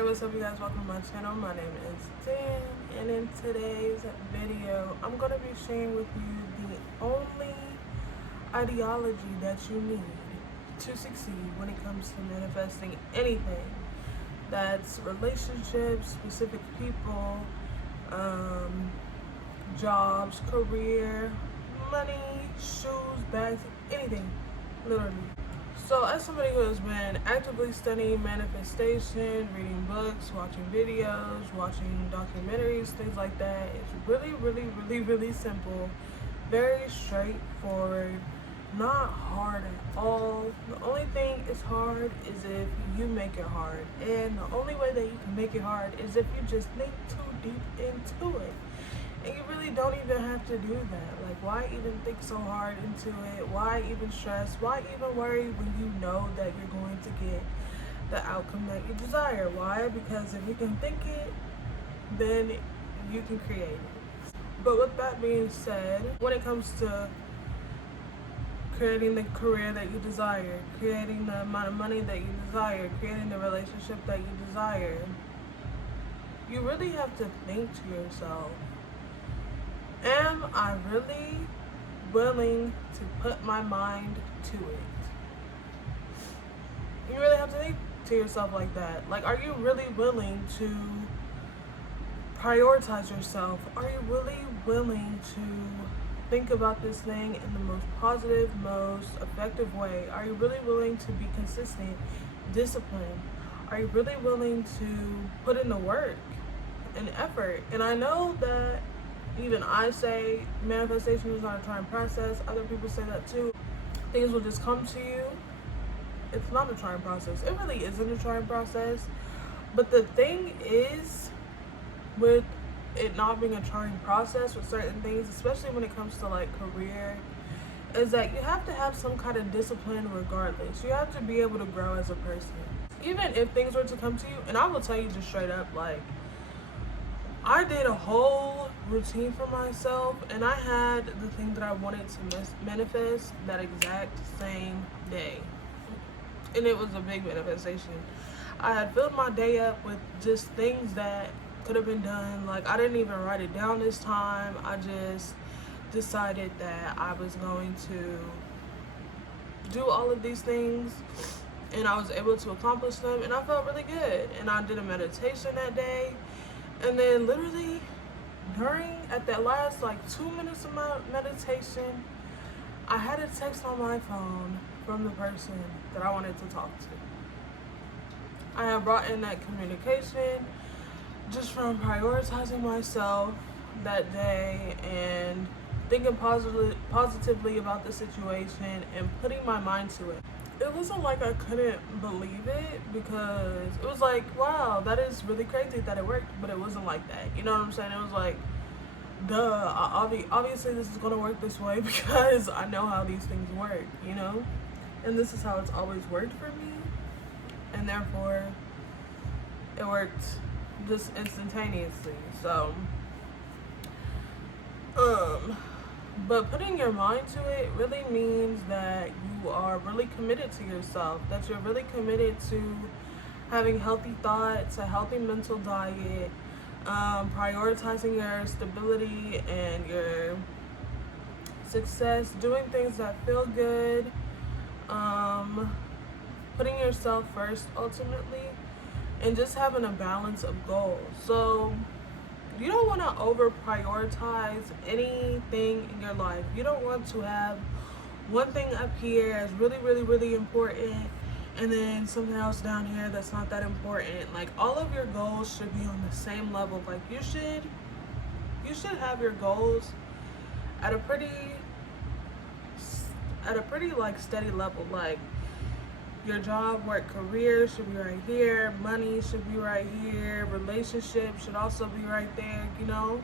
Hey, what's up you guys? Welcome to my channel. My name is Dan, and in today's video I'm going to be sharing with you the only ideology that you need to succeed when it comes to manifesting anything. That's relationships, specific people, jobs, career, money, shoes, bags, anything, literally. So as somebody who has been actively studying manifestation, reading books, watching videos, watching documentaries, things like that, it's really simple, very straightforward, not hard at all. The only thing is hard is if you make it hard. And the only way that you can make it hard is if you just think too deep into it. And you really don't even have to do that. Like, why even think so hard into it? Why even stress? Why even worry when you know that you're going to get the outcome that you desire? Why? Because if you can think it, then you can create it. But with that being said, when it comes to creating the career that you desire, creating the amount of money that you desire, creating the relationship that you desire, you really have to think to yourself, am I really willing to put my mind to it? You really have to think to yourself like that. Like, are you really willing to prioritize yourself? Are you really willing to think about this thing in the most positive, most effective way? Are you really willing to be consistent, disciplined? Are you really willing to put in the work and effort? And I know that even I say manifestation is not a trying process. Other people say that too. Things will just come to you. It's not a trying process. It really isn't a trying process. But the thing is, with it not being a trying process with certain things, especially when it comes to like career, is that you have to have some kind of discipline regardless. You have to be able to grow as a person. Even if things were to come to you, and I will tell you just straight up, like, I did a whole routine for myself, and I had the thing that I wanted to manifest that exact same day. And it was a big manifestation. I had filled my day up with just things that could have been done. Like, I didn't even write it down this time. I just decided that I was going to do all of these things, and I was able to accomplish them, and I felt really good. And I did a meditation that day. And then literally at that last like 2 minutes of my meditation, I had a text on my phone from the person that I wanted to talk to. I had brought in that communication just from prioritizing myself that day and thinking positively about the situation and putting my mind to it. It wasn't like I couldn't believe it, because it was like, wow, that is really crazy that it worked, but it wasn't like that. You know what I'm saying? It was like, duh, obviously this is going to work this way because I know how these things work, you know? And this is how it's always worked for me. And therefore, it worked just instantaneously. So, but putting your mind to it really means that you are really committed to yourself, that you're really committed to having healthy thoughts, a healthy mental diet, prioritizing your stability and your success, doing things that feel good, putting yourself first ultimately, and just having a balance of goals. So you don't want to over prioritize anything in your life. You don't want to have one thing up here as really important, and then something else down here that's not that important. Like, all of your goals should be on the same level. Like, you should have your goals at a pretty like steady level. Like, your job, work, career should be right here. Money should be right here. Relationship should also be right there, you know?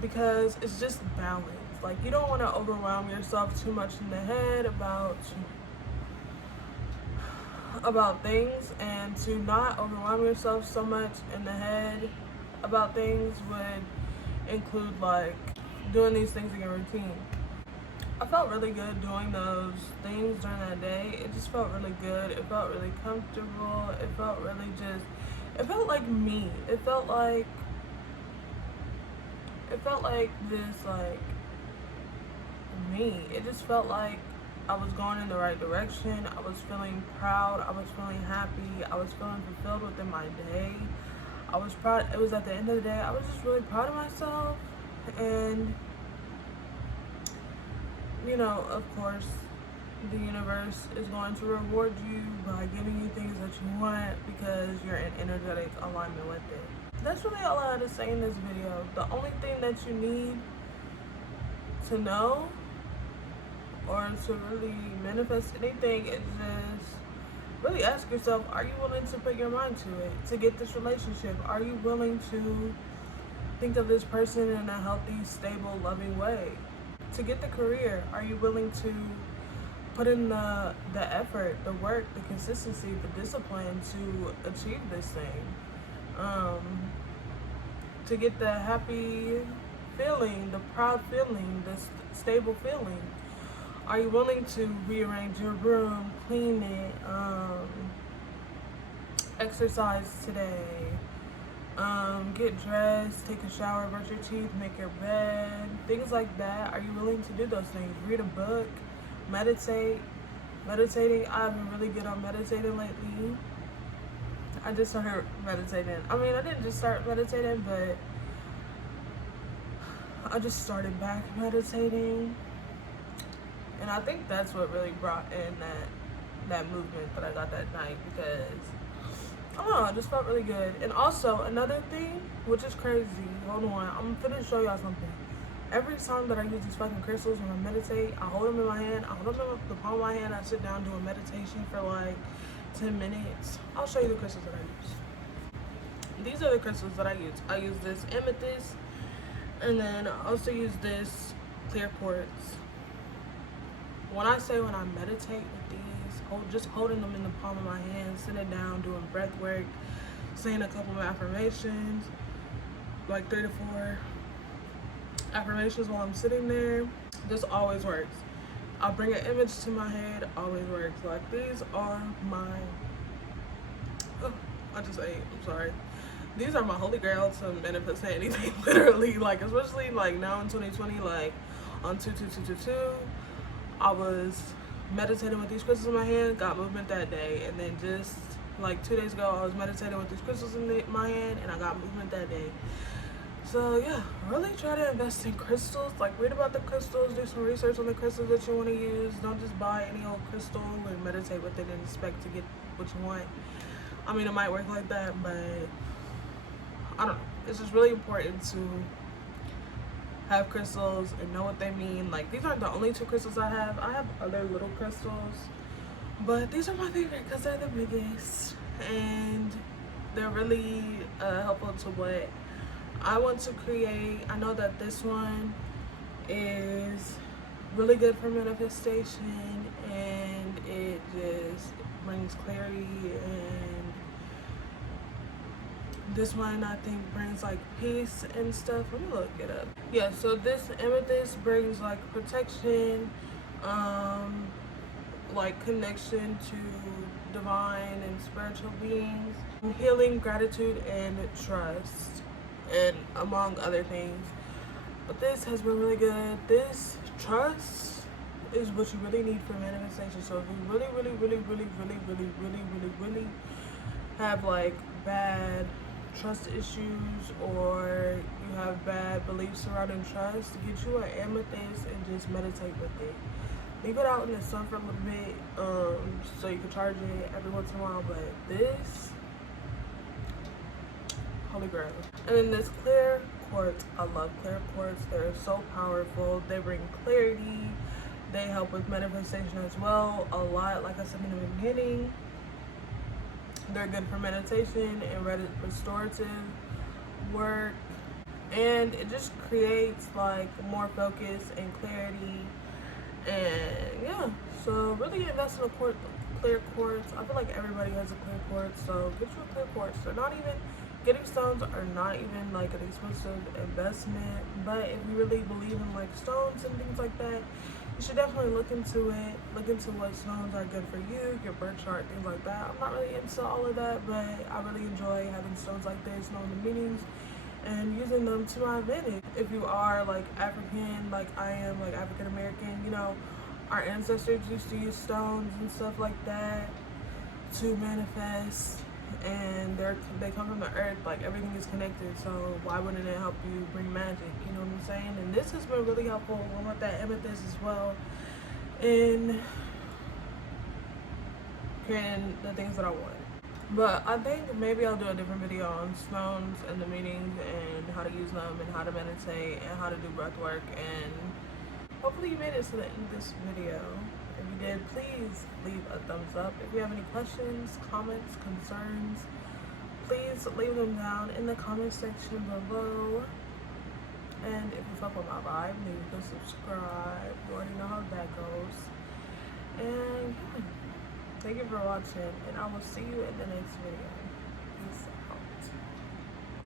Because it's just balance. Like, you don't want to overwhelm yourself too much in the head about things, and to not overwhelm yourself so much in the head about things would include like doing these things in your routine. I felt really good doing those things during that day. It just felt really good. It felt really comfortable. It felt really just, it felt like me. It felt like this, like, me. It just felt like I was going in the right direction. I was feeling proud. I was feeling happy. I was feeling fulfilled within my day. I was proud. It was at the end of the day. I was just really proud of myself. And, you know, of course, the universe is going to reward you by giving you things that you want because you're in energetic alignment with it. That's really all I had to say in this video. The only thing that you need to know or to really manifest anything is just really ask yourself, are you willing to put your mind to it to get this relationship? Are you willing to think of this person in a healthy, stable, loving way? To get the career, are you willing to put in the effort, the work, the consistency, the discipline to achieve this thing? To get the happy feeling, the proud feeling, the stable feeling. Are you willing to rearrange your room, clean it, exercise today, get dressed, take a shower, brush your teeth, make your bed, things like that? Are you willing to do those things? Read a book, meditate. Meditating, I've been really good on meditating lately. I just started meditating. I mean, I didn't just start meditating, but I just started back meditating. And I think that's what really brought in that movement that I got that night, because I don't know, I just felt really good. And also another thing, which is crazy, hold on, I'm finna show y'all something. Every time that I use these fucking crystals when I meditate, I hold them in my hand, I hold them in the palm of my hand, I sit down, do a meditation for like 10 minutes. I'll show you the crystals that I use. These are the crystals that I use. I use this amethyst, and then I also use this clear quartz. When I say when I meditate with these, just holding them in the palm of my hand, sitting down, doing breath work, saying a couple of affirmations, like 3 to 4 affirmations while I'm sitting there, this always works. I'll bring an image to my head, always works. Like, these are my, I just ate, I'm sorry. These are my holy grail to manifest anything, literally. Like, especially like now in 2020, like on 22222, I was meditating with these crystals in my hand, got movement that day, and then just like 2 days ago, I was meditating with these crystals in my hand, and I got movement that day. So yeah, really try to invest in crystals. Like, read about the crystals, do some research on the crystals that you want to use. Don't just buy any old crystal and meditate with it and expect to get what you want. I mean, it might work like that, but I don't know. It's just really important to have crystals and know what they mean. Like, these aren't the only 2 crystals I have. I have other little crystals, but these are my favorite because they're the biggest and they're really helpful to what I want to create. I know that this one is really good for manifestation, and it just brings clarity, and this one I think brings like peace and stuff. Let me look it up. Yeah, so this amethyst brings like protection, like connection to divine and spiritual beings, healing, gratitude, and trust, and among other things. But this has been really good. This trust is what you really need for manifestation. So if you really have like bad trust issues, or you have bad beliefs surrounding trust, get you an amethyst and just meditate with it. Leave it out in the sun for a little bit, so you can charge it every once in a while. But this, holy grail. And then this clear quartz, I love clear quartz. They're so powerful. They bring clarity. They help with manifestation as well a lot. Like I said in the beginning, they're good for meditation and restorative work, and it just creates like more focus and clarity. And yeah, so really invest in a clear quartz. I feel like everybody has a clear quartz, so get you a clear quartz. They're not even, getting stones are not even like an expensive investment, but if you really believe in like stones and things like that, you should definitely look into it. Look into what stones are good for you, your birth chart, things like that. I'm not really into all of that, but I really enjoy having stones like this, knowing the meanings, and using them to my advantage. If you are like African, like I am, like African American, you know, our ancestors used to use stones and stuff like that to manifest, and they come from the earth. Like everything is connected, so why wouldn't it help you bring magic? You know what I'm saying? And this has been really helpful with that amethyst as well, in creating the things that I want. But I think maybe I'll do a different video on stones and the meanings and how to use them and how to meditate and how to do breath work. And hopefully you made it to the end of this video. If you did, please leave a thumbs up. If you have any questions, comments, concerns, please leave them down in the comment section below. And if you fuck with my vibe, then you can subscribe. You already know how that goes. And yeah, thank you for watching, and I will see you in the next video.